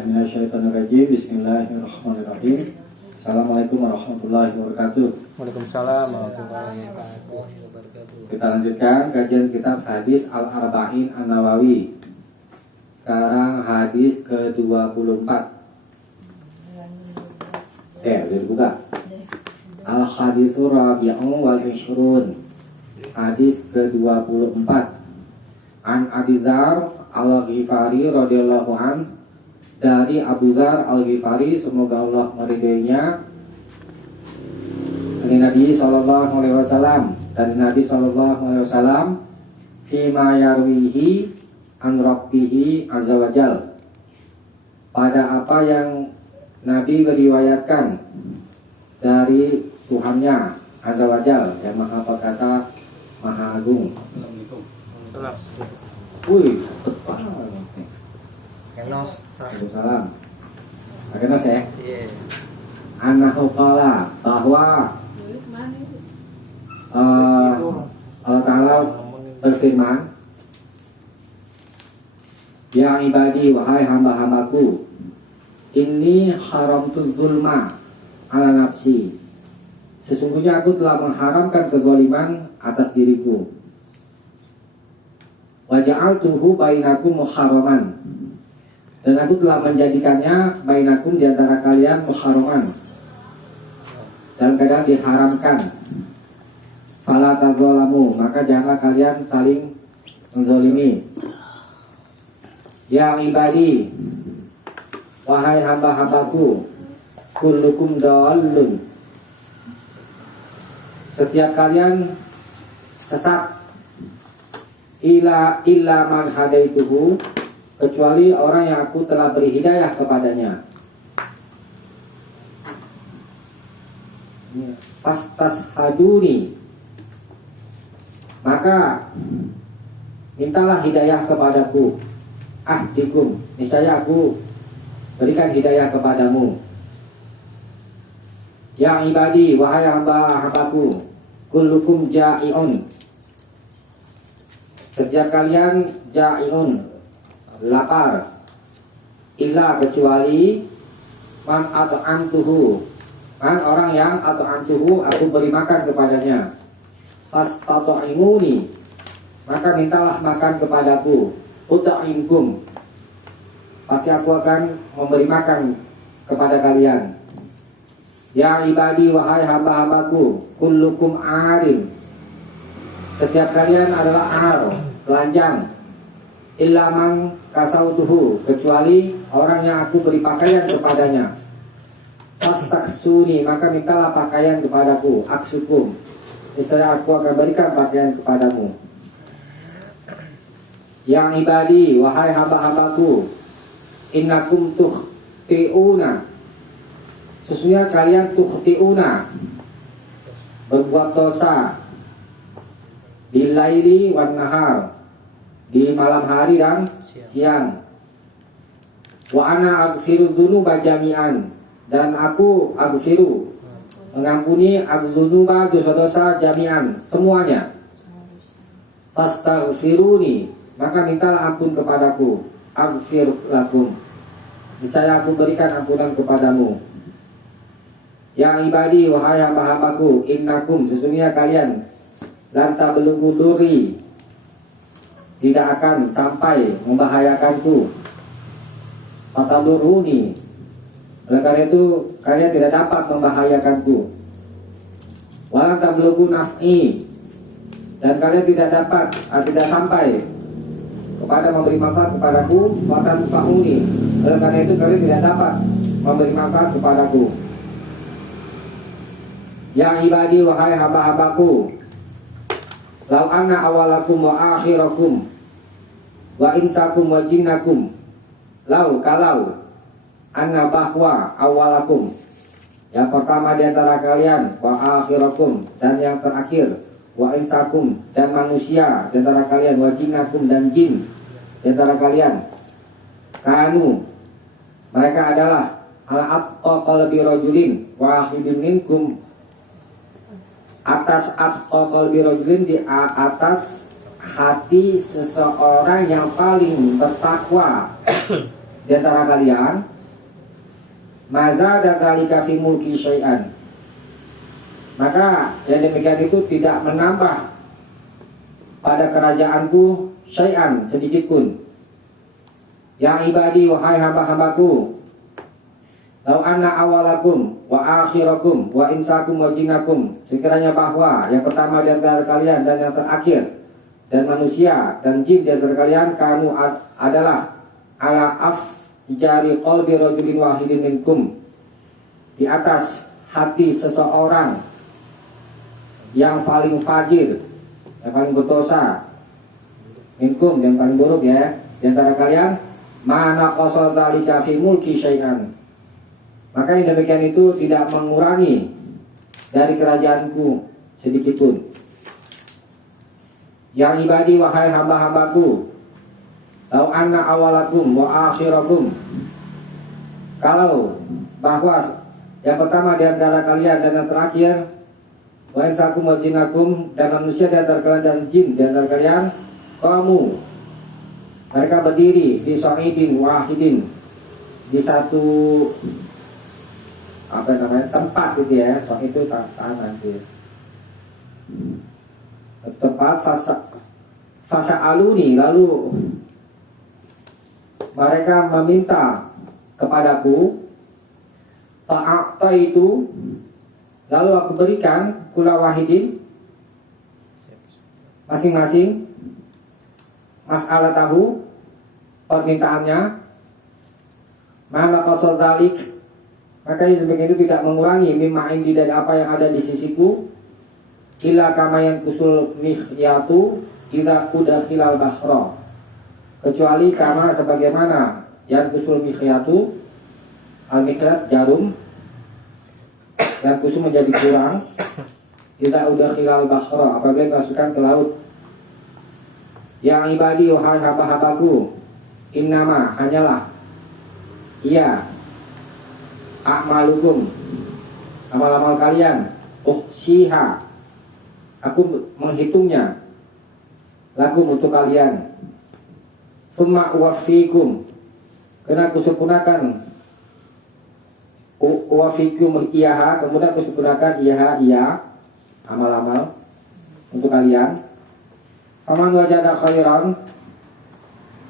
Minasyaitonirrajim. Bismillahirrahmanirrahim. Assalamualaikum warahmatullahi wabarakatuh. Waalaikumsalam warahmatullahi wabarakatuh. Kita lanjutkan kajian kitab hadis Al-Arba'in An-Nawawi. Sekarang hadis ke-24. Udah dibuka. Al-Hadisur Rabi'un wal Ishrun. Hadis ke-24. An Abi Dzar Al-Ghifari radhiyallahu an, dari Abu Dzar Al-Ghifari, semoga Allah meridainya, dari Nabi sallallahu alaihi wasallam, dari Nabi sallallahu alaihi wasallam, fima yarwihi an rabbihi azza wajal, pada apa yang Nabi beriwayatkan dari Tuhannya azza wajal, yang maha perkasa, maha agung. Wih, tepat. Kenos. Waalaikumsalam. Kenos ya? Iya. Annahu qala, bahwa Allah Ta'ala berfirman, ya ibadi, wahai hamba-hambaku, inni haramtu zulma ala nafsi, sesungguhnya aku telah mengharamkan kezaliman atas diriku. Wa ja'altuhu bainakum muharraman, dan aku telah menjadikannya bainakum di antara kalian muharraman, dalam keadaan diharamkan. Fala tadzalamu, maka janganlah kalian saling menzalimi. Ya ibadi, wahai hamba-hambaku, kullukum dallun, setiap kalian sesat, illa man hadaituhu, kecuali orang yang aku telah beri hidayah kepadanya. Fastashaduni, maka mintalah hidayah kepadaku. Ahdikum, niscaya aku berikan hidayah kepadamu. Ya ibadi, wahai hamba-hambaku, kullukum ja'iun, setiap kalian ja'iun, lapar, illa kecuali man at'amtuhu, man orang yang at'amtuhu, aku beri makan kepadanya. Fastata'imuni, maka mintalah makan kepadaku. Uta'imkum, pasti aku akan memberi makan kepada kalian. Ya ibadi, wahai hamba-hambaku, kullukum arin, setiap kalian adalah ar, telanjang, illa man kasautuhu, kecuali orang yang aku beri pakaian kepadanya. Fastaksuni, maka mintalah pakaian kepadaku. Aksukum, istilahnya aku akan berikan pakaian kepadamu. Yang ibadi, wahai hamba-hambaku, innakum tukhti'una, sesungguhnya kalian tukhti'una, berbuat dosa, bilaili wan nahar, di malam hari dan siang. Wa ana aghfiru dzunuba jami'an, dan aku aghfiru, mengampuni adzunuba, dosa-dosa, jami'an, semuanya. Fastaghfiruni, maka mintalah ampun kepadaku. Aghfir lakum, niscaya aku berikan ampunan kepadamu. Ya ibadi, wahai hamba-hambaku, innakum, sesungguhnya kalian, lanta belum muduri, tidak akan sampai membahayakanku. Fataduruni, oleh karena itu kalian tidak dapat membahayakanku. Walanta belum naf'i, dan kalian tidak sampai kepada memberi manfaat kepadaku. Fatanfa'uni, oleh karena itu kalian tidak dapat memberi manfaat kepadaku. Ya ibadi, wahai hamba-hambaku, lau anna awalakum wa akhirakum wa insakum wa jinnakum, kalau anna bahwa awalakum, yang pertama di antara kalian, wa akhirakum, dan yang terakhir, wa insakum, dan manusia di antara kalian, wa jinnakum, dan jin di antara kalian, kanu, mereka adalah ala atqa qalbi rajulin wahidin minkum, atas atqa qalbi rajulin, di atas hati seseorang yang paling bertakwa di antara kalian maza dan dzalika fi mulki syai'an, maka yang demikian itu tidak menambah pada kerajaanku syai'an, sedikit pun. Ya ibadi, wahai hamba-hambaku, lau anna awalakum wa akhirakum wa insakum wa jinakum, sekiranya bahwa yang pertama di antara kalian dan yang terakhir, dan manusia dan jin di antara kalian, kanu adalah ala afjari qalbi rajulin wahidin minkum, di atas hati seseorang yang paling fajir, yang paling berdosa, minkum, yang paling buruk ya, di antara kalian, mana qasal dzalika fi mulki syai'an, maka yang demikian itu tidak mengurangi dari kerajaanku sedikit pun. Yang ibadi, wahai hamba-hambaku, lau anna awalakum wa akhirakum, kalau bahwa yang pertama di antara kalian dan yang terakhir, wa insakum wa jinakum, dan manusia di antara kalian dan jin di antara kalian, kamu mereka berdiri fi sa'idin wahidin, di satu apa namanya tempat gitu ya, soal itu tangan gitu. Tempat fasa aluni, lalu mereka meminta kepadaku, fa'akta itu, lalu aku berikan kula wahidin, masing-masing masalah tahu permintaannya, mana qasal dzalik, maka yang demikian itu tidak mengurangi mimma indi, dari apa yang ada di sisiku, illa kama yanqusul mikhyatu idza udakhilal bahra, kecuali kama sebagaimana yanqusul mikhyatu, al mikhyat jarum, yanqusul menjadi kurang, idza udakhilal bahra, apabila dimasukkan ke laut. Yang ibadi, wahai hamba-hambaku, innama, hanyalah iya a'malukum, amal-amal kalian, uhsiha, aku menghitungnya, lakum, untuk kalian, summa uwafikum, karena aku sempurnakan, uwafikum iyaha, kemudian aku sempurnakan iya amal-amal untuk kalian. Faman wajada khairan,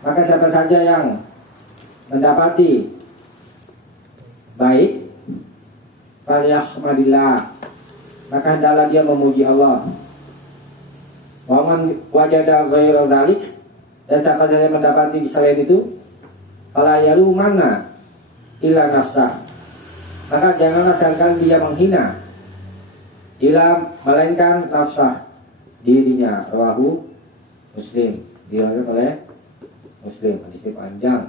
maka siapa saja yang mendapati baik, falyahmadillah, maka hendaklah dia memuji Allah. Wa man wajada ghairal dzalik, dan siapa saja mendapati selain itu, fala yalumanna illa nafsah, maka janganlah sekali dia menghina, ila, melainkan nafsah, dirinya. Rawahu Muslim, diriwayatkan oleh Muslim. Hadisnya panjang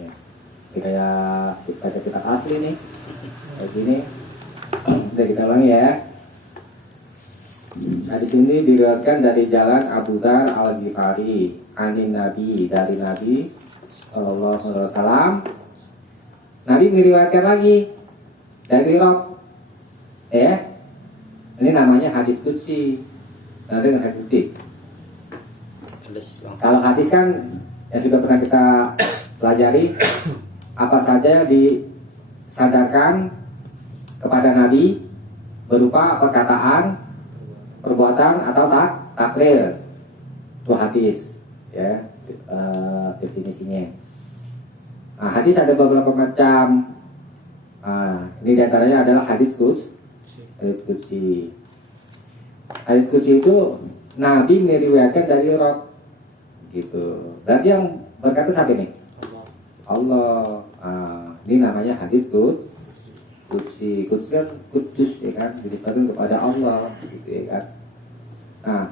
ya. Ini kayak baca kitab asli nih, kayak gini. Kita ulangi ya. Hadis ini diriwayatkan dari jalan Abu Dzar Al-Ghifari, anin Nabi, dari Nabi sallallahu alaihi wasallam. Nabi meriwayatkan lagi dari Rob, ya. Ini namanya hadis qudsi. Nah, dengan hadis qudsi. Kalau hadis kan yang sudah pernah kita pelajari, apa saja disadarkan kepada Nabi berupa perkataan, perbuatan, atau takrir. Itu hadis, ya, definisinya. Nah, hadis ada beberapa macam. Nah, ini diantaranya adalah hadis qudsi. Hadis qudsi itu Nabi meriwayatkan dari Rabb, gitu. Berarti yang berkata siapa nih? Allah. Ini namanya hadis qudsi. Qudsi kan kudus, ya kan, dinisbatkan kepada Allah, gitu ya kan. Nah,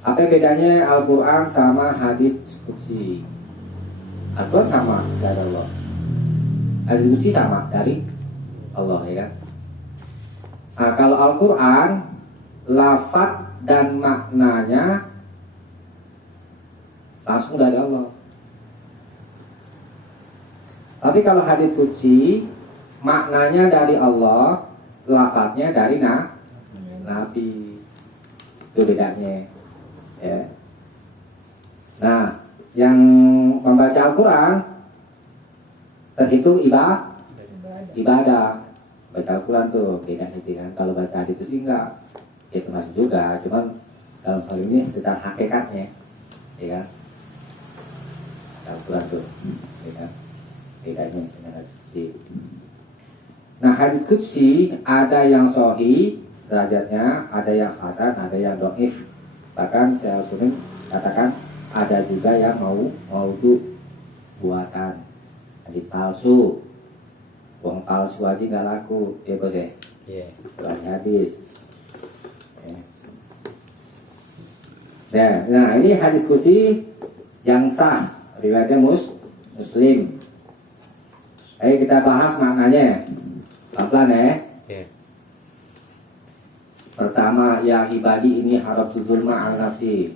apa bedanya Al-Quran sama hadis qudsi? Al-Quran sama dari Allah, hadis qudsi sama dari Allah, ya kan. Nah, kalau Al-Quran, lafaz dan maknanya langsung dari Allah. Tapi kalau hadis qudsi, maknanya dari Allah, lafaznya dari Nabi. Itu bedanya, ya. Nah, yang membaca Al-Quran terhitung ibadah. Baca Al-Quran tuh beda gitu kan. Kalau baca hadis itu sih enggak, ya termasuk juga, cuman dalam hal ini secara hakikatnya, ya kan. Baca Al-Quran tuh, ya kan. Bedanya dengan hadis qudsi. Nah, hadis qudsi ada yang sahih derajatnya, ada yang hasan, ada yang dhaif. Bahkan saya usulin katakan ada juga yang maudhu, buatan, hadis palsu. Uang palsu aja nggak laku, ya bos ya. Iya. Bukan hadis. Nah ini hadis qudsi yang sah, riwayatnya Muslim. Ayo kita bahas maknanya, pelan-pelan ya. Iya. Pertama, ya ibadi ini harap zulma al nafsi.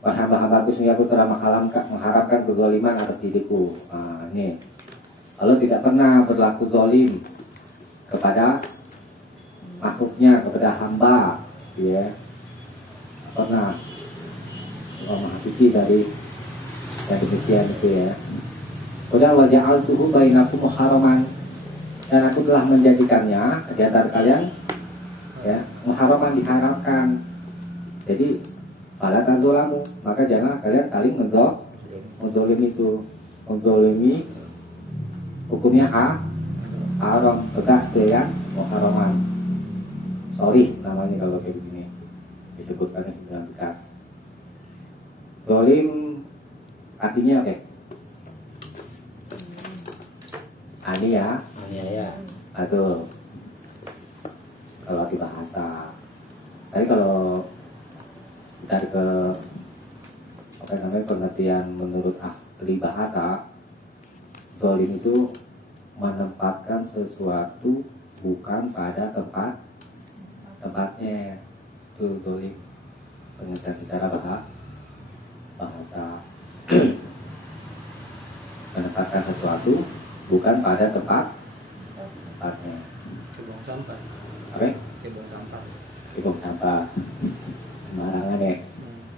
Wahai hamba-hambaku, sungguh aku telah mengharapkan kezaliman atas diriku. Nah, ini. Kalau tidak pernah berlaku zalim kepada makhluknya, kepada hamba, ya. Pernah. Allah Maha Suci dari yang demikian itu ya. Kemudian wa ja'altuhu bainakum muharraman, dan aku telah menjadikannya di antara kalian ya, muharraman, diharamkan. Jadi fala tazalamu, maka jangan kalian saling menzalimi itu. Menzalimi hukumnya haram, tegas tuh ya, muharraman. Sorry namanya kalau kayak begini, disebutkannya dengan tegas. Zalim artinya apa? Aniaya atau kalau di bahasa. Tapi kalau dari ke apa namanya pengertian menurut ahli bahasa, zalim itu menempatkan sesuatu bukan pada tempatnya. Itu zalim pengertian secara bahasa. Menempatkan sesuatu bukan pada tempatnya. Buang sampah. Oke? Buang sampah. Buang sampah. Sembarangan ya.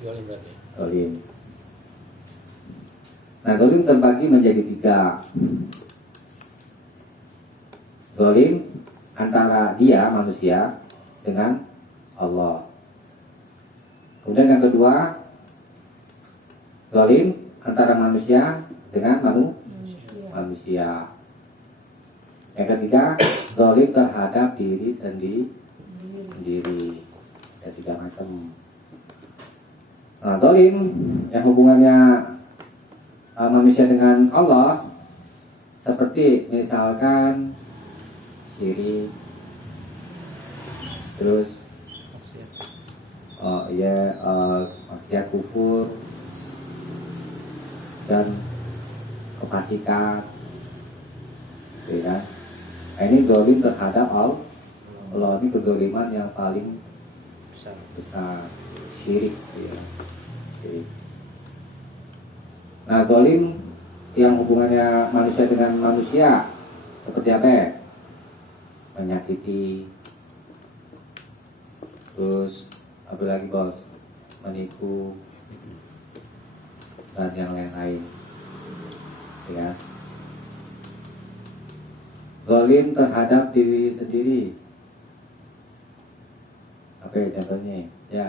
Zalim berarti. Zalim. Nah, zalim terbagi menjadi 3. Zalim antara dia manusia dengan Allah. Kemudian yang kedua, zalim antara manusia dengan manusia. Yang ketiga, zalim terhadap diri sendiri. Ada 3 macam. Nah, zalim yang hubungannya manusia dengan Allah, seperti misalkan syirik, terus maksiat kufur dan kefasikan, ya. Nah, ini zalim terhadap Allah. Ini kezaliman yang paling besar, syirik, ya. Syirik. Nah, zalim yang hubungannya manusia dengan manusia seperti apa ya? Menyakiti, terus apa lagi bos? Menipu dan yang lain-lain, ya. Zalim terhadap diri sendiri, apa ya contohnya? Ya.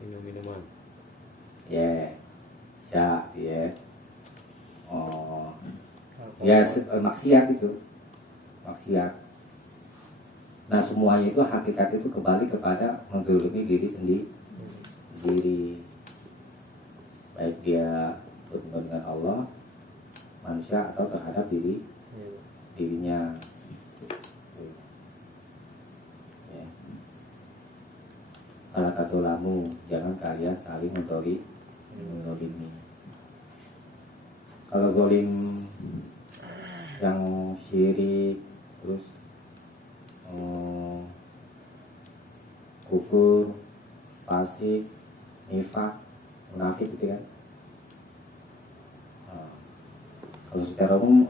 Minum-minuman. Ya, bisa, ya. Oh, ya maksiat itu, maksiat. Nah, semuanya itu hakikat itu kembali kepada menzalimi diri sendiri. Baik dia berhubungan dengan Allah, manusia, atau terhadap dirinya. Ya. Ala katulamu, jangan kalian saling menzalimi. Kalau zalim yang syirik, terus kufur, fasik, nifak, munafik gitu kan. Kalau secara umum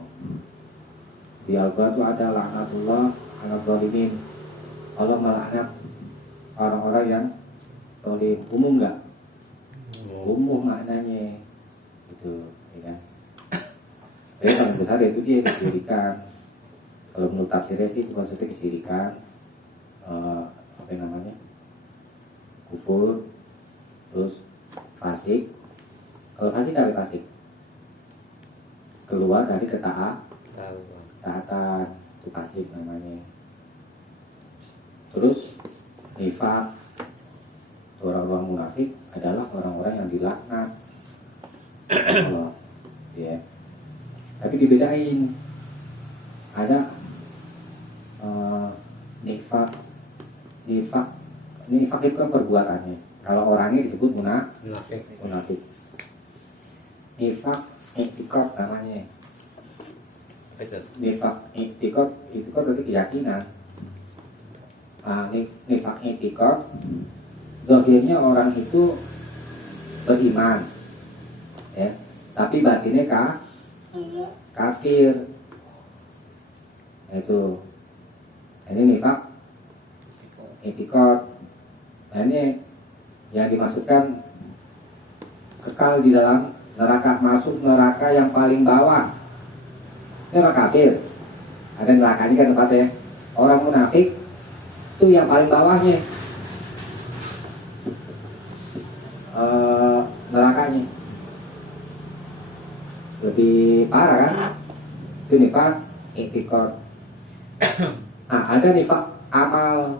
di Al-Quran itu ada laknatullah ala zalimin. Allah melaknat orang-orang yang Zalim umum nggak? Oh. Umum maknanya gitu, ya kan? Tapi paling besar itu dia kesyirikan. Kalau menurut tafsirnya sih itu maksudnya kesyirikan, apa namanya, kufur, terus fasik. Kalau fasik apa fasik? Keluar dari ketaatan, itu fasik namanya. Terus nifak, orang-orang munafik adalah orang-orang yang dilaknat Allah, ya. Tapi dibedain, ada nifak itu kan perbuatannya. Kalau orangnya disebut munafik. Nifak iktikad namanya. Nifak iktikad itu kan berarti keyakinan. Nifak iktikad, zahirnya orang itu beriman, ya, tapi batinnya kafir. Itu ini nifak iktikad. Nah, ini yang dimaksudkan kekal di dalam neraka, masuk neraka yang paling bawah. Ini orang kafir, ada neraka ini kan tempatnya. Orang munafik itu yang paling bawahnya, nerakanya lebih parah kan. Itu nifak iktikad. Nah, ada nifak amal.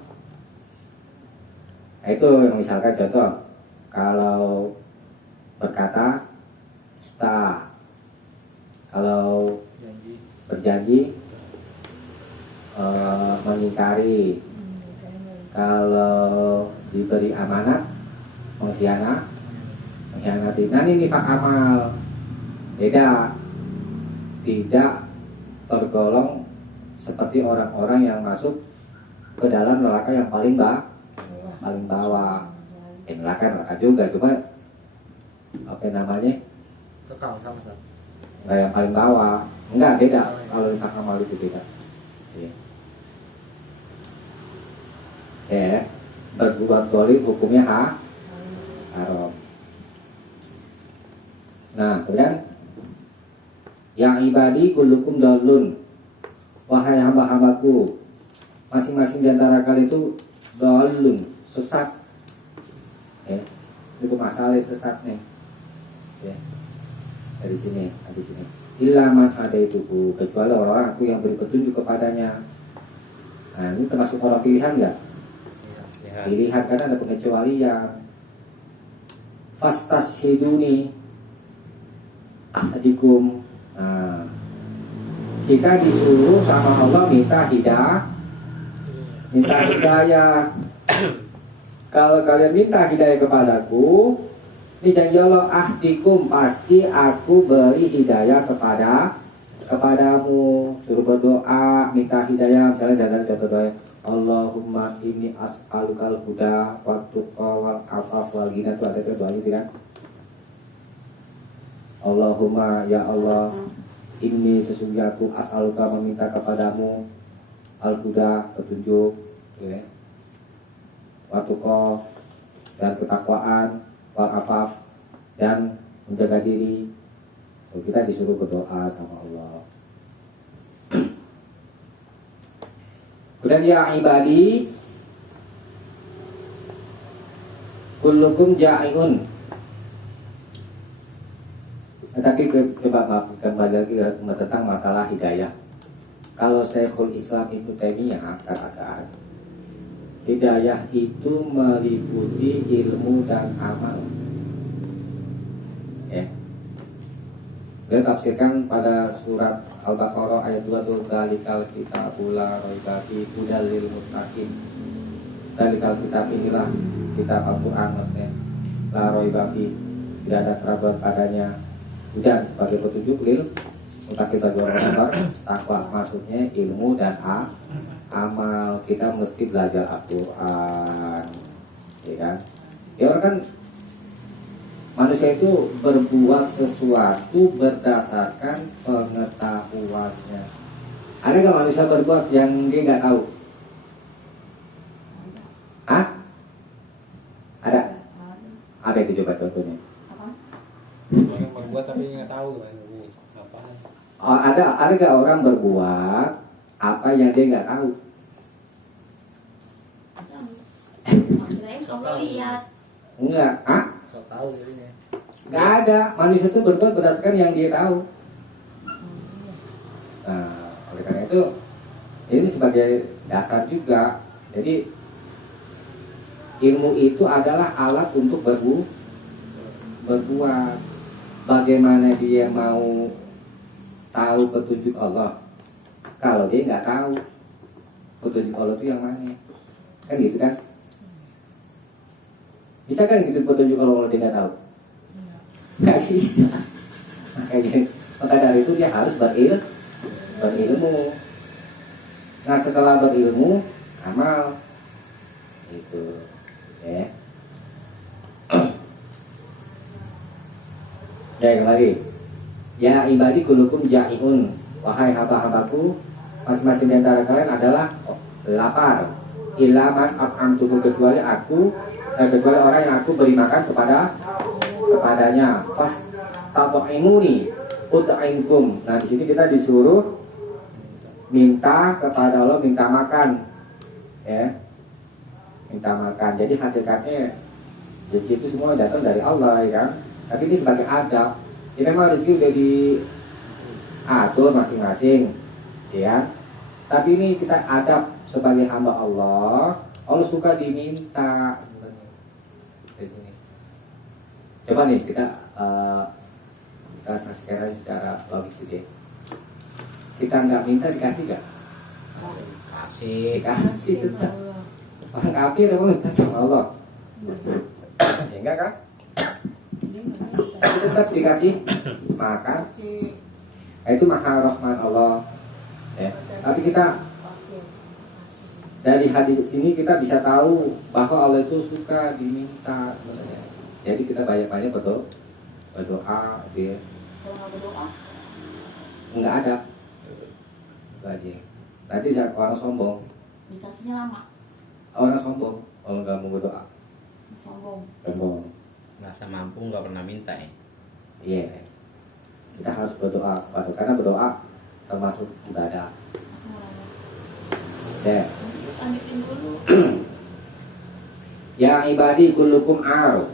Nah, itu yang misalkan contoh, kalau berkata dusta, kalau berjanji mengingkari, kalau diberi amanat mengkhianati. Nah, ini nifak amal, beda, tidak tergolong seperti orang-orang yang masuk ke dalam neraka yang paling bawah. Neraka juga, cuma apa namanya, Kekal sama. nggak yang paling bawah, enggak, beda. Kalau nifak amal itu beda. Ya, berbuat zalim hukumnya haram. Nah, kemudian yang ibadi kullukum dalun, wahai hamba-hambaku, masing-masing di antara kalian itu dalun, sesat. Ya, itu masalah sesat nih. Ya, dari sini, habis ini. Illa man hadaituhu, kecuali orang aku yang beri petunjuk kepadanya. Nah, ini termasuk orang pilihan nggak? Pilihan, karena ada pengecualian. Fastashiduni ahadikum. Nah, kita disuruh sama Allah minta hidayah. Kalau kalian minta hidayah kepadaku, ini janji Allah, ahdikum, pasti aku beri hidayah kepadamu. Suruh berdoa minta hidayah, misalnya dalam contoh doa, Allahumma inni as'alukal huda wa tuqa wal afaf wal ghina, itu ada doa itu kan. Allahumma, ya Allah, ini sesungguhnya aku as'aluka, meminta kepadamu al-huda, petunjuk, ya, wa tuqa, dan ketakwaan, wal afaf, dan menjaga diri. Kita disuruh berdoa sama Allah. Kemudian ya ibadi kullukum ja'iun. Tapi coba kembali lagi tentang masalah hidayah. Kalau Syekhul Islam Ibnu Taimiyah katakan, hidayah itu meliputi ilmu dan amal. Ya. Beliau tafsirkan pada surat Al-Baqarah ayat 2, Dzalikal kitabul la raiba fihi hudal lil muttaqin. Dzalikal kitab, inilah kitab Al-Qur'an, maksudnya la raiba fihi, tidak ada keraguan padanya, dan sebagai petunjuk lil muttaqin, bagi orang bertakwa. Maksudnya ilmu dan amal. Kita mesti belajar Al-Qur'an, ya kan? Ya, orang kan manusia itu berbuat sesuatu berdasarkan pengetahuannya. Ada nggak manusia berbuat yang dia nggak tahu? Hah? Ada? berbuat tapi nggak tahu kan ini apa. Oh, ada gak orang berbuat apa yang dia nggak tahu? Kirain Allah lihat. Enggak, ah? So tahu jadinya. Nggak ada. Manusia itu berbuat berdasarkan yang dia tahu. Nah, oleh karena itu ini sebagai dasar juga. Jadi ilmu itu adalah alat untuk berbuat. Bagaimana dia mau tahu petunjuk Allah kalau dia nggak tahu petunjuk Allah itu yang mana? Kan gitu kan? Bisa kan gitu petunjuk Allah kalau dia nggak tahu? Nggak bisa. Maka dari itu dia harus berilmu. Nah setelah berilmu, amal itu, ya. Ya lagi. Ya ibadi kulukum ja'iun. Wahai hamba-hambaku, masing-masing di antara kalian adalah lapar. Ilaman at'amtuhu, kecuali orang yang aku beri makan kepadanya. Fas tato'imuni ut'imkum. Nah di sini kita disuruh minta kepada Allah, minta makan, ya, minta makan. Jadi hakikatnya rezeki itu semua datang dari Allah, ya kan? Tapi ini sebagai adab. Ini memang rezeki udah diatur masing-masing, ya. Tapi ini kita adab sebagai hamba Allah. Allah suka diminta. Coba nih kita saksikan secara logis gitu ya. Kita nggak minta dikasih nggak? Dikasih tetap. Orang kafir emang minta sama Allah. Ya enggak kan? Tapi tetap dikasih makan. Itu maha rahman Allah. Ya. Tapi kita dari hadis sini kita bisa tahu bahwa Allah itu suka diminta sebenarnya. Jadi kita banyak-banyak berdoa dia. Kalau nggak berdoa, Enggak ada. Lagi. Tadi orang sombong. dikasihnya lama. Orang sombong kalau nggak mau berdoa. Sombong. Sombong. Merasa mampu nggak pernah minta ya. Iya. Kita harus berdoa karena berdoa termasuk ibadah. Ya. Lanjutin dulu. Ya ibadi kullukum ar.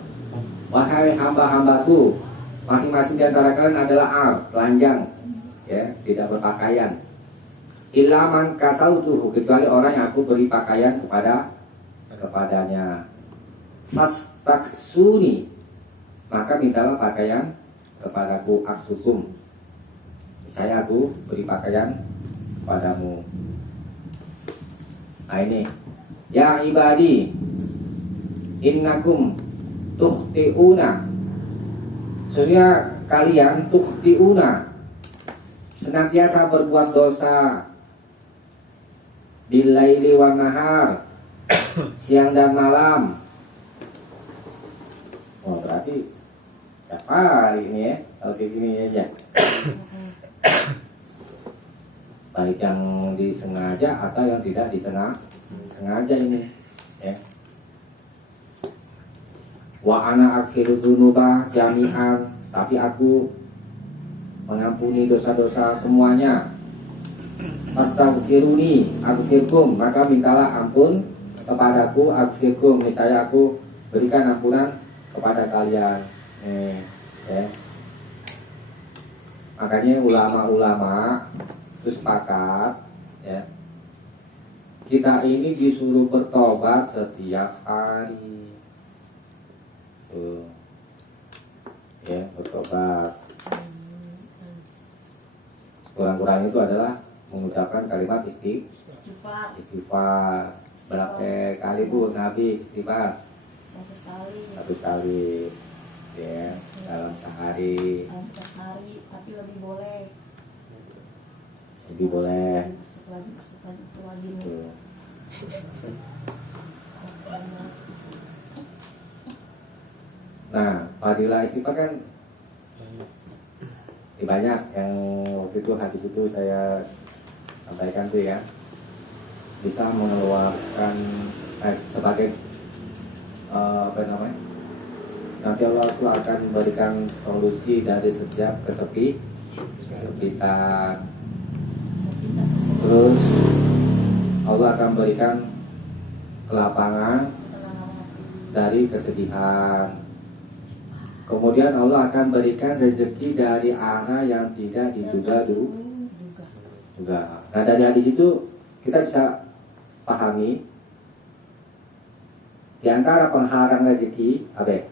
Wahai hamba-hambaku, masing-masing di antara kalian adalah ar, telanjang, ya, tidak berpakaian. Ilaman kasautuhu, kecuali orang yang aku beri pakaian kepadanya. Fastaksuni, maka mintalah pakaian kepadaku, aksukum. Saya aku beri pakaian kepadamu. Nah ini, ya ibadi, innakum tukhti'una, sesungguhnya kalian tukhti'una, senantiasa berbuat dosa, bilaili wan nahar, siang dan malam. Oh berarti tiap hari ini ya, kalau kayak gini aja. Baik yang disengaja atau yang tidak disengaja ini, ya. Wa ana aghfiru dzunuba jami'an, tapi aku mengampuni dosa-dosa semuanya. Astaghfiruni aghfirkum, maka mintalah ampun kepadaku, aghfirkum, niscaya aku berikan ampunan kepada kalian. Ya. Makanya ulama-ulama itu sepakat, ya, kita ini disuruh bertobat setiap hari. Ya, bertobat. Kurang-kurang itu adalah mengucapkan kalimat istighfar. Berapa kali Bu Nabi istighfar? 1 kali. 1 kali, ya, dalam sehari. Setiap hari, tapi lebih boleh. Lebih boleh. Masuk lagi. Tuh. Nah, fadilah istighfar kan banyak yang waktu itu hadis itu saya sampaikan tuh ya, bisa mengeluarkan sebagai apa namanya, nanti Allah itu akan memberikan solusi dari setiap kesempitan. Terus Allah akan berikan kelapangan dari kesedihan. Kemudian Allah akan berikan rezeki dari arah yang tidak diduga-duga. Nah, dari hadis itu kita bisa pahami di antara penghalang rezeki apa?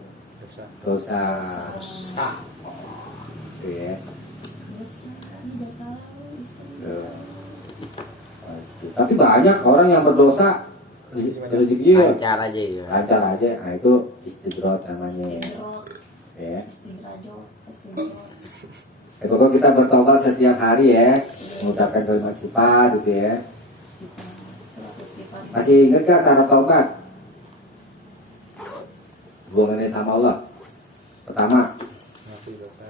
Dosa. Oke ya. Tapi banyak orang yang berdosa rezekinya Lancar aja ya. lancar aja. Nah, itu istidrot namanya. Ya. Pokoknya kita bertobat setiap hari ya, mengucapkan kalimat sifat gitu ya. Masih ingat gak syarat taubat? Hubungannya sama Allah. Pertama, Mengakui dosa.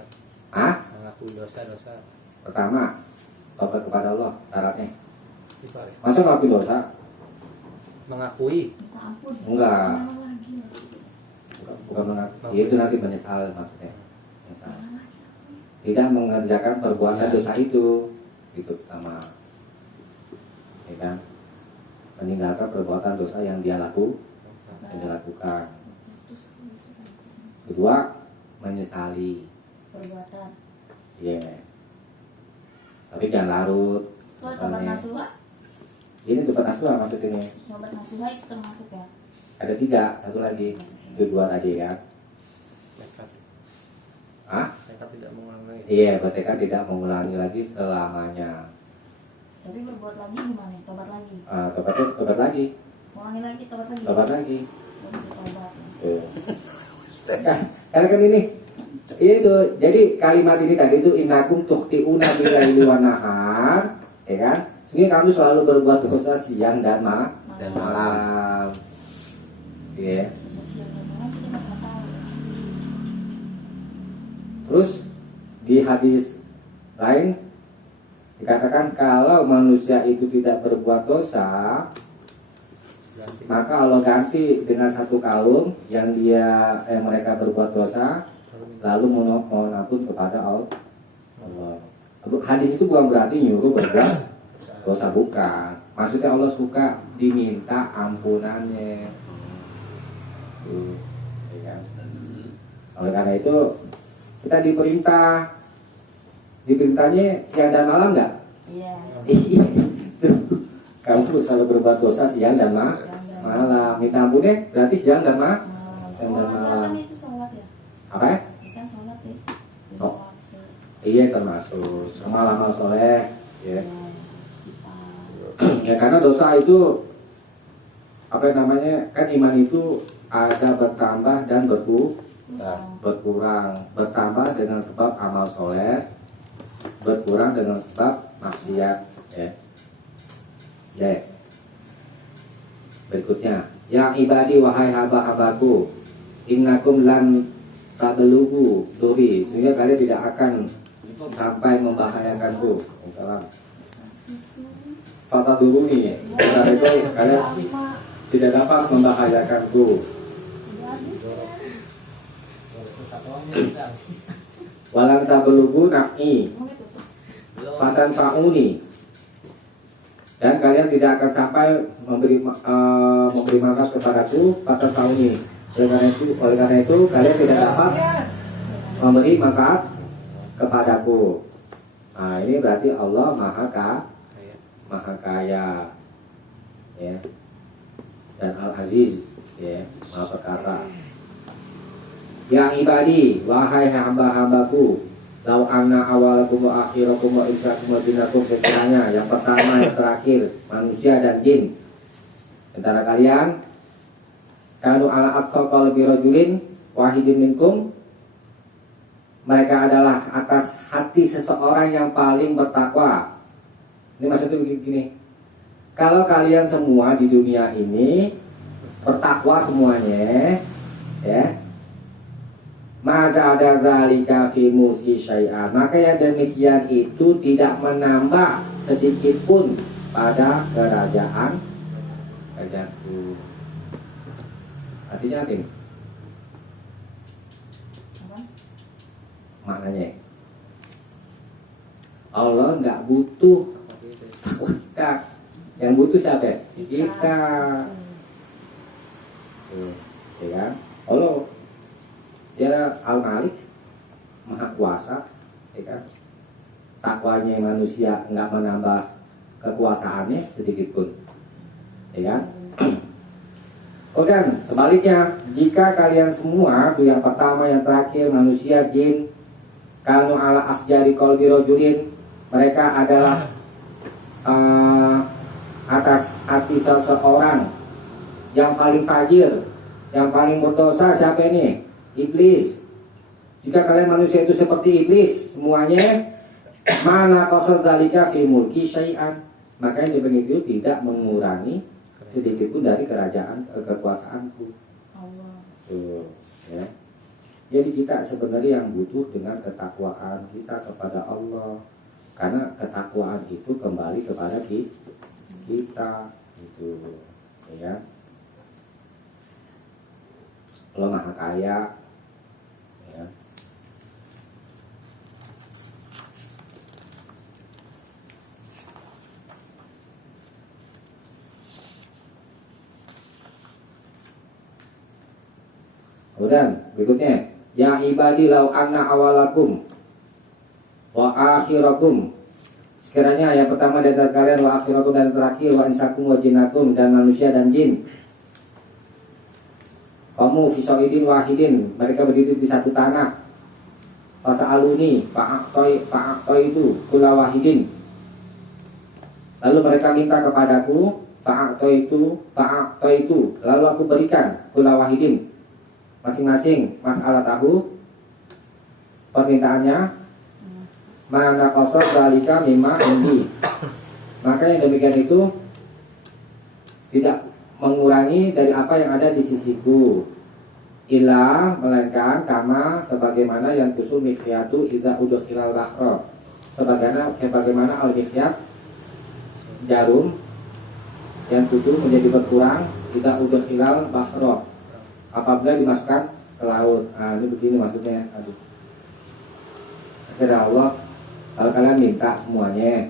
mengakui dosa. pertama, taubat kepada Allah syaratnya. Istighfar ya. Masa ngakui dosa? Mengakui. Minta ampun. Enggak. Ulang lagi. Bukan mengakui, itu nanti menyesal maksudnya. Menyesal. Tidak mengerjakan perbuatan dosa itu pertama, ya kan? Meninggalkan perbuatan dosa yang dia lakukan. Kedua, menyesali. Perbuatan. Iya. Tapi jangan larut. Kalau tobat nasuha, Ini tobat nasuha maksud ini. tobat nasuha itu termasuk ya. Ada 3, satu lagi. Itu 2 tadi ya. Nekat. Ah? Nekat tidak mengulangi. Iya, bertekad tidak mengulangi lagi selamanya. Tapi berbuat lagi gimana? Tobat lagi. Tobat lagi. Ulangi lagi, tobat lagi. Tobat lagi. Oh, bisa tobat. Tuh. Karena kan ini itu jadi kalimat ini tadi itu innakum tukhti'una billaili wa nahar, ya kan? Sehingga kamu selalu berbuat dosa siang dan malam. Iya. Dosa siang dan malam kita nggak tahu. Terus di hadis lain dikatakan kalau manusia itu tidak berbuat dosa, Ganti. maka Allah ganti dengan satu kaum yang mereka berbuat dosa, lalu mohon ampun kepada Allah. Hadis itu bukan berarti nyuruh berbuat dosa, bukan. Maksudnya Allah suka diminta ampunannya. Tuh, ya kan? Oleh karena itu kita diperintahnya siang dan malam nggak? Iya. Iya. Kamu selalu berbuat dosa siang dan malam. Minta ampunnya berarti siang dan malam. Sholat kan itu sholat ya. Apa ya? Ini kan sholat ya. Oh. Iya, termasuk amal-amal soleh ya. Ya karena dosa itu apa namanya, kan iman itu ada bertambah dan berkurang. Bertambah dengan sebab amal soleh, berkurang dengan sebab maksiat ya. Ya. Berikutnya, yang ibadi wahai hamba-hambaku, innakum lan tabelugu duri, sehingga kalian tidak akan sampai membahayakanku. Salam. Fata duruni, karena itu kalian tidak dapat membahayakanku. Walang tabelugu naf'i, fatan fa'uni, dan kalian tidak akan sampai memberi manfaat kepadaku, fatan fa'uni. Oleh karena itu kalian tidak dapat memberi manfaat kepadaku. Nah, ini berarti Allah maha kaya ya, dan al-aziz ya, maha perkasa. Ya ibadi, wahai hamba-hambaku, lau anna awalakum wa akhirakum wa insakum wa jinnakum, sekiranya yang pertama yang terakhir manusia dan jin antara kalian kanu ala atqa qalbi rajulin wahidin minkum, mereka adalah atas hati seseorang yang paling bertakwa. Ini maksudnya begini, kalau kalian semua di dunia ini bertakwa semuanya ya, masa ada zalika fi mulki syai'an, maka yang demikian itu tidak menambah sedikit pun pada kerajaanku. Artinya apa ini? maknanya. Allah nggak butuh kita. Yang butuh siapa? Kita. Ya kan? Allah dia Al-Malik, Maha Kuasa, ya kan? Takwanya manusia nggak menambah kekuasaannya sedikit pun, ya kan? Kemudian sebaliknya, jika kalian semua, itu yang pertama, yang terakhir, manusia, jin, kanu ala asjari qalbi rajulin, mereka adalah atas hati seseorang yang paling fajir, yang paling berdosa. Siapa ini? Iblis. Jika kalian manusia itu seperti iblis semuanya, mana qasad dzalika fi mulki syai'an, makanya demikian itu tidak mengurangi sedikit pun dari kerajaan kekuasaanku. Allah. Tuh, ya. Jadi kita sebenarnya yang butuh dengan ketakwaan kita kepada Allah, karena ketakwaan itu kembali kepada kita, gitu, ya. Allah Maha Kaya, ya. Kemudian berikutnya, ya ibadi lau anna awalakum wa akhirakum, sekiranya yang pertama dari kalian, wa akhirakum dan terakhir, wa insakum wa jinakum dan manusia dan jin, kamu fisoidin wahidin, mereka berdiri di satu tanah, fasa'aluni fa'aktoi itu kula wahidin, lalu mereka minta kepadaku, fa'aktoi itu lalu aku berikan, kula wahidin, masing-masing masalah tahu permintaannya, mana qasad dzalika mimma indi, maka yang demikian itu tidak mengurangi dari apa yang ada di sisiku, illa melainkan kama sebagaimana yang kusul mikhyatu idza udkhilal bahra, sebagaimana al-mikhyat jarum yang kusul menjadi berkurang idza udkhilal bahra, apabila dimasukkan ke laut. Nah, ini begini maksudnya. Aduh. Kata Allah, kalau kalian minta semuanya,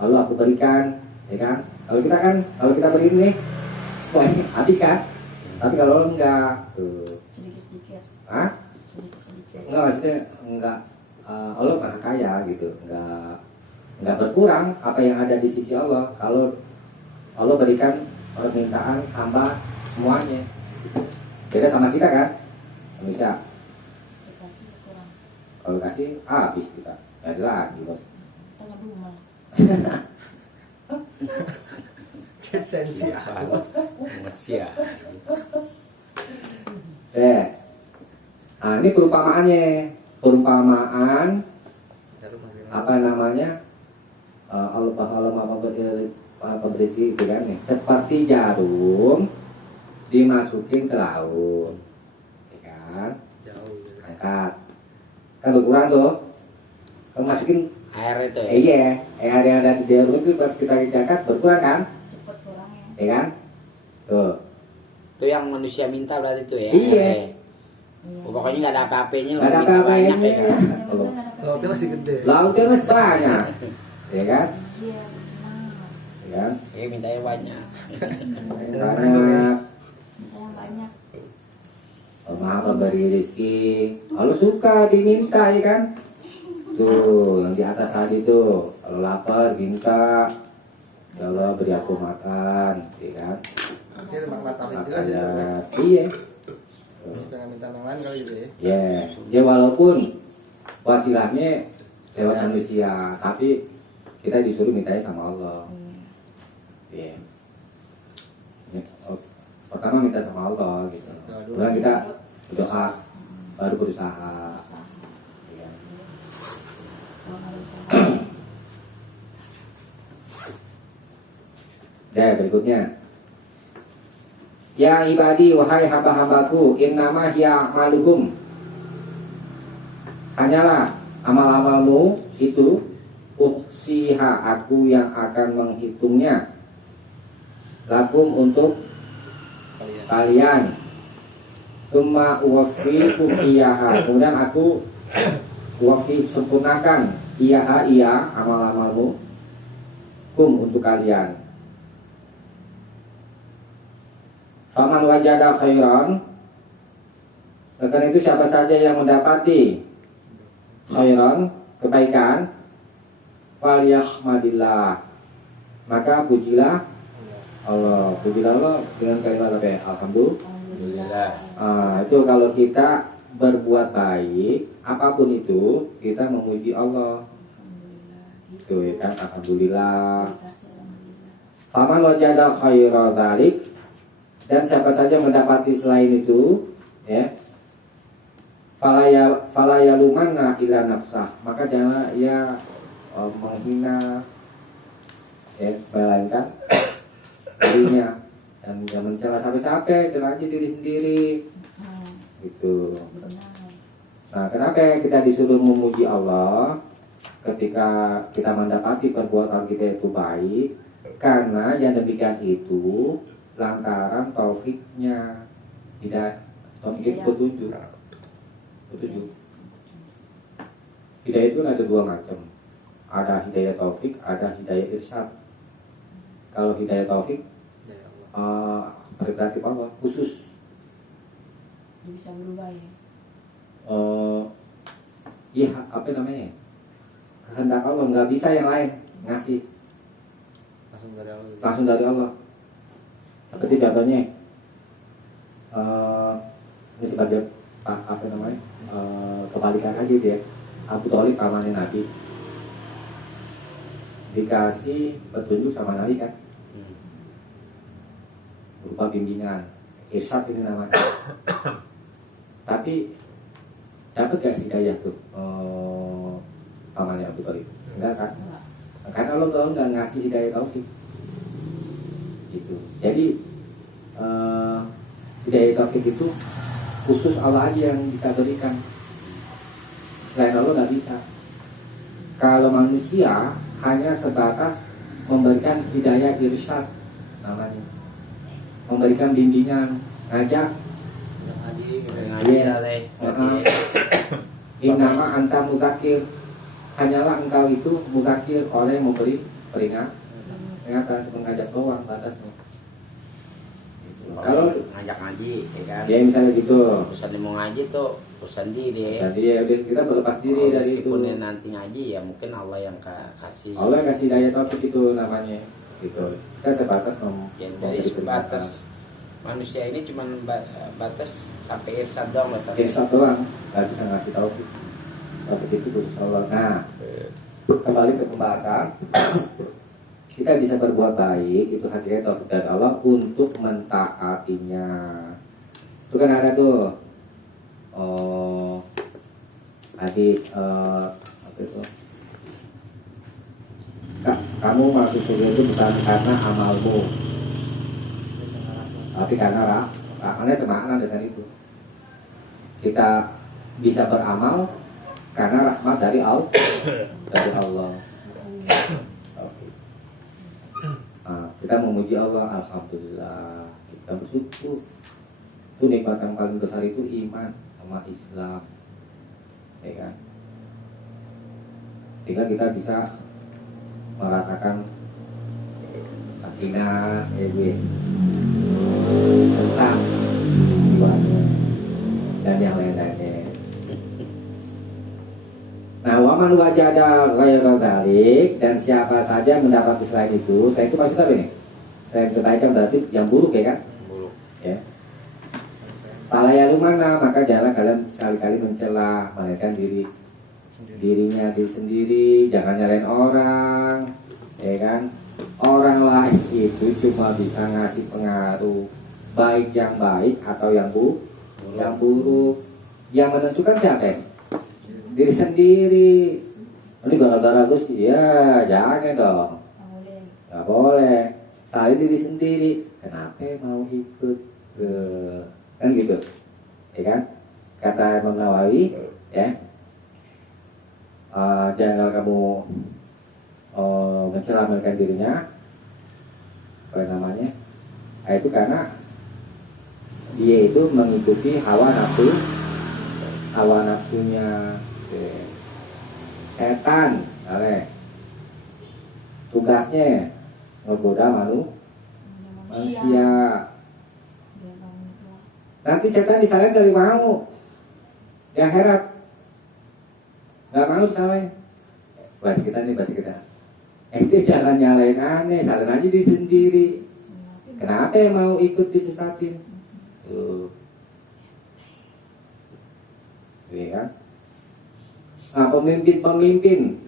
lalu aku berikan, ya kan? Kalau kita beri ini, semuanya habis kan? Tapi kalau enggak, tuh. Sedikit-sedikit. Hah? Sedikit-sedikit. Enggak, maksudnya enggak. Allah Maha Kaya gitu, enggak berkurang apa yang ada di sisi Allah. Kalau Allah berikan permintaan hamba semuanya. Beda sama kita kan, manusia. Dikasih kurang. Kalau kasih habis kita, ada lagi bos. Kita ngedumel. Esensi Manusia. Nah ini perumpamaan apa namanya, Allah pemberi itu kan nih, seperti jarum dimasukin ke laut, ya kan? jauh. Angkat, kan berkurang tuh. Kalau masukin Air itu ya. iya, air yang ada di jarum itu pas kita angkat berkurang kan, Cepet kurangnya. ya kan? Tuh, Itu yang manusia minta berarti itu ya. Iya. Iya. Pokoknya nggak ada apa-apanya, nggak ada minta banyak apa-apanya. ya kan. Kalau Lautnya masih gede. lautnya masih banyak, ya kan? Iya, benar. Ya kan? Iya mintanya banyak. Banyak. Saya banyak. Maha pemberi rezeki. Kalau suka diminta, ya kan? Tuh, yang di atas tadi tuh, kalau lapar minta, ya Allah beri aku makan, ya kan? Akhirnya makna tauhid jelas ya. Dok, ya. Iya. Sudah nggak minta yang lain kali gitu ya. Ya, ya walaupun wasilahnya lewat manusia, tapi kita disuruh mintanya sama Allah. Iya. Ya. Pertama minta sama Allah gitu. Kemudian kita berdoa, baru berusaha. Usaha. Ya. Kalau nggak ada usaha. Berikutnya. Ya ibadi, wahai hamba-hambaku, innama hiya malukum, hanyalah amal-amalmu itu, uhsiha, aku yang akan menghitungnya, lakum untuk kalian, summa uwaffikum iyaha, kemudian aku wafi sempurnakan iya amal-amalmu kum untuk kalian. Faman wajada khairan, karena itu siapa saja yang mendapati khairan, kebaikan, falyahmadillah, maka pujilah Allah. Pujilah Allah dengan kalimat apa ya? Alhamdulillah. Alhamdulillah. Itu kalau kita berbuat baik, apapun itu, kita memuji Allah. Itu ya kan, alhamdulillah. Faman wajada khaira dzalik, dan siapa saja mendapati selain itu, ya, falaya lumanna ila nafsah, maka janganlah ia menghina, ya, melainkan dirinya, dan jangan mencela sampai cela aja diri sendiri, gitu. Nah, kenapa kita disuruh memuji Allah ketika kita mendapati perbuatan kita itu baik? Karena yang demikian itu lantaran taufiknya, tidak taufik petunjuk. Hidayah itu ada dua macam. Ada hidayah taufik, ada hidayah irsyad. Kalau hidayah taufik Dari Allah. berarti Allah khusus. Dia bisa berubah ya. Iya, apa namanya? Kehendak Allah, nggak bisa yang lain ngasih, Langsung dari Allah. langsung dari Allah. Seperti contohnya, ini sebagai apa namanya, kebalikan aja dia. Abu Thalib pamannya Nabi, dikasih petunjuk sama Nabi kan, berupa bimbingan, irsyad ini namanya. Tapi dapat gak hidayah tuh pamannya Abu Thalib? Enggak kan? Karena Allah tahu nggak ngasih hidayah taufik. Gitu. Jadi hidayah taufik itu khusus Allah aja yang bisa berikan. Selain Allah nggak bisa. Kalau manusia hanya sebatas memberikan hidayah irsyad namanya, memberikan bimbingan, ngajak. Ngaji lah Innama anta mudzakir, hanyalah engkau itu mudzakir, oleh yang memberi peringatan, mengajak doang batasnya. Kalau ngajak ngaji, ya kan? ya misalnya gitu, Urusan dia mau ngaji tuh urusan diri. jadi ya udah kita berlepas diri dari itu. Meskipun dia nanti ngaji ya mungkin Allah yang kasih. Allah yang kasih daya taufik itu namanya, gitu. Kita sebatas Ya dari memberi sebatas manusia ini cuma batas sampai irsyad doang Mas. Irsyad doang, nggak bisa ngasih taufik. Taufik itu khusus Allah. Nah, kembali ke pembahasan. Kita bisa berbuat baik, itu hakikatnya taufik dari Allah untuk mentaatinya. Itu kan ada tuh hadis apa itu? Kamu masuk surga itu bukan karena amalmu, tapi karena rahmatnya semakna dengan itu. Kita bisa beramal karena rahmat dari Allah. Kita memuji Allah, alhamdulillah. Kita bersyukur. Itu nikmat yang paling besar itu iman sama Islam, ya kan? Sehingga kita bisa merasakan sakinah, tentang ibadah dan yang lain-lainnya. Nah, waman wajada ghaira dzalik, dan siapa saja mendapat selain itu. Selain itu maksudnya apa ini? Selain kebaikan berarti yang buruk, ya kan? Buruk. Ya. Falaya lumana, maka janganlah kalian sekali-kali mencela, melainkan dirinya sendiri, jangan nyalain orang, ya kan? Orang lain itu cuma bisa ngasih pengaruh baik yang baik atau yang buruk. Yang menentukan siapa? Diri sendiri. Ini gara-gara gue sih, ya jangan dong. Nggak boleh. Salih diri sendiri. Kenapa mau ikut ke, kan gitu, ya kan? Kata Imam Nawawi, ya, jangan kamu mencela-melainkan dirinya, apa namanya? Itu karena dia itu mengikuti hawa nafsunya. setan, tugasnya ngegoda manusia. Biar kamu itu Nanti setan disalahin dari mau di akhirat, nggak mau disalahin. Berarti kita. Itu jangan nyalain aneh, salahin aja diri sendiri. Kenapa mau ikut disesatin? Tuh. Iya kan? Nah, pemimpin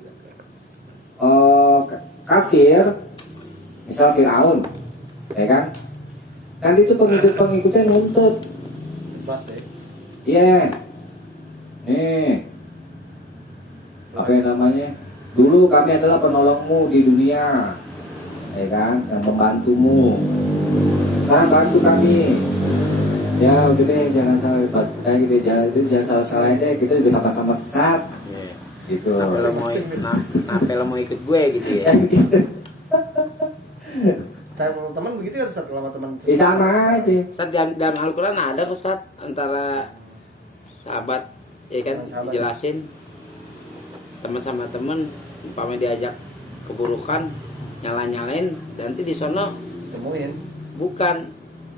kafir, misal Fir'aun, ya kan? Nanti itu pengikutnya nuntut. Hebat deh. Iya. Nih. Apa yang namanya? Dulu kami adalah penolongmu di dunia, ya kan? Yang membantumu. Sekarang bantu kami. Ya udah deh, jangan salah kayak gitu, jangan salah deh. Kita juga sama-sama sesat. Iya. Gitu. Kenapa lo mau ikut gue gitu ya? Teman begitu kan Ustaz, lama teman. Sama aja. Ustaz, dalam Al-Quran ada Ustaz antara sahabat ya kan Sahabat. dijelasin teman sama teman umpama diajak keburukan nyalain nanti di sono Temuin. bukan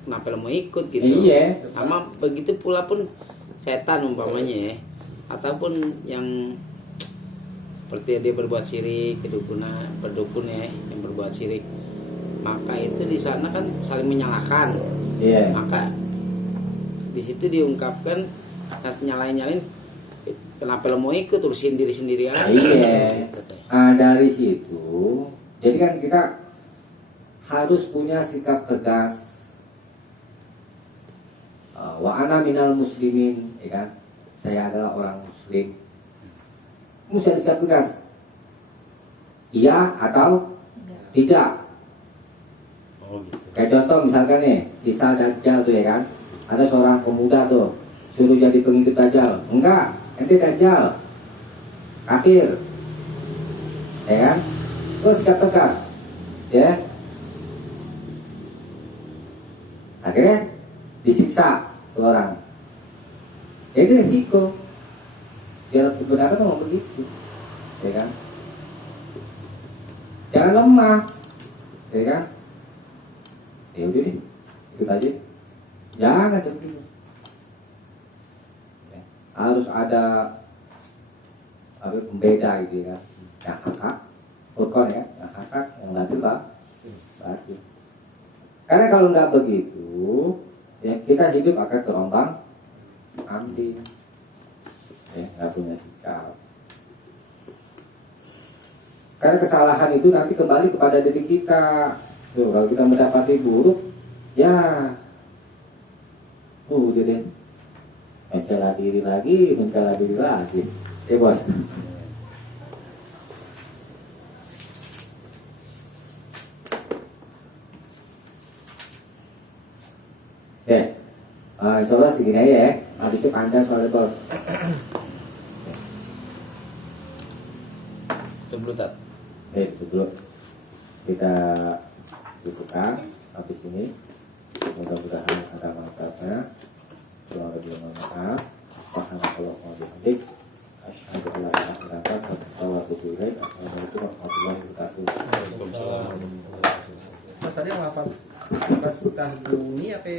kenapa lo mau ikut gitu. Iya. Sama begitu pula pun setan umpamanya ya, ataupun yang seperti dia berbuat syirik, berdukun ya yang berbuat syirik, maka itu di sana kan saling menyalahkan. Iya. Maka di situ diungkapkan nyalain kenapa lo mau ikut, urusin diri sendiri aja. Iya. Nah, dari situ jadi kan kita harus punya sikap tegas. Wa ana minal muslimin, ya kan? Saya adalah orang muslim. Mesti ada sikap tegas. Iya atau tidak. Oh gitu. Kayak contoh misalkan nih, kisah Dajjal tuh ya kan. Ada seorang pemuda tuh suruh jadi pengikut Dajjal. Enggak, ente Dajjal. Kafir. Ya kan? Itu sikap tegas. Ya. Akhirnya disiksa tuh orang. Ya itu resiko. Dia harus kebenaran memang begitu. Ya kan? Jangan lemah. Ya kan? Ya udah deh, ikut aja. Jangan begitu. Ya. Harus ada pembeda gitu ya. Yang hak, furqan ya, yang hak, yang batil batil. Karena kalau nggak begitu, ya kita hidup akan terombang ambing, ya nggak punya sikap. Karena kesalahan itu nanti kembali kepada diri kita. Tuh, kalau kita mendapati buruk, ya, udah deh, mencela diri lagi, ya bos. Insya Allah segini aja ya. Habisnya panjang soalnya bos. Coba tak. Itu dulu kita buka habis ini. Mudah-mudahan ada manfaatnya.